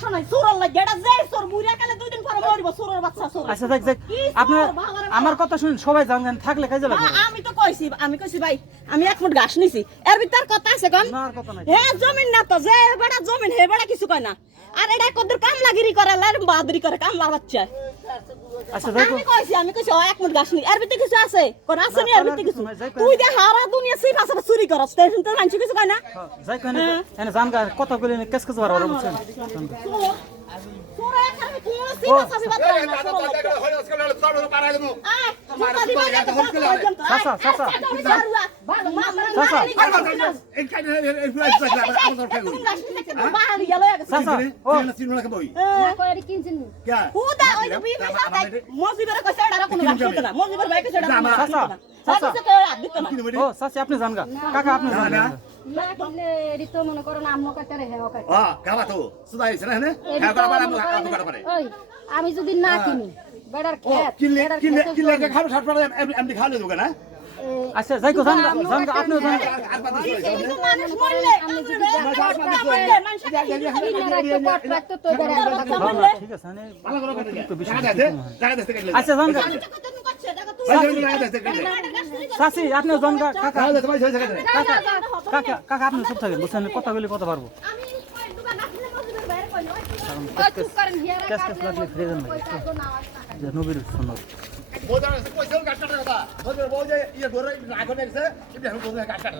জায়গা নাই সুরর লাগে এটা যে সুর বুড়া কালে দুই দিন পরে মরিব সুরর বাচ্চা সুর আচ্ছা দেখ দেখ। আমার কথা শুনুন সবাই জানেন থাকলে কাজে হ্যাঁ, আমি তো কইছি আমি কইছি ভাই আমি এক মুঠ ঘাস নিছি। এর ভিতর কথা আছে কম না আর কথা নাই। হে জমিন না তো যে বেড়া জমিন হে বেড়া কিছু কয় না। আর এটা কদ্দুর কামলাগিরি করে লার বাদরি করে কাম বাচ্চা। আচ্ছা দেখো। আমি কইছি আমি কইছি এক মুঠ ঘাস নি এর ভিতরে কিছু আছে? কোন আছে নি এর ভিতরে কিছু। না, যাই কয় তুই যে হারা দুনিয়া সিফ আছে চুরি করছ কিছু কয় না? হ্যাঁ, যাই কেন এনে জান গা কত করে কেস কেস বার বুঝছেন? এখানে কোন না আয় মুতা দিবা আপনি কাকা আপনি মনে আমি যদি না কিনি বেড়ার খেত বেড়ার খেত আচ্ছা যাই কো জান গা জান গা আপনি জান গা কিন্তু মানুষ মরলে মরলে মানুষ রাখতো তো বেড়ার হ্যাঁ, ঠিক আছে মানে তো বেশি আচ্ছা জান আপনি কাকা। কাকা কাকা কাকা আপনি চুপ থাকেন বুঝছেন? কথা বলে কথা পারব। কারণ করেন হিয়ারা কেস কেস লাগলে ফিরে যান লাগে যে নবীর সুন্নত। কাটা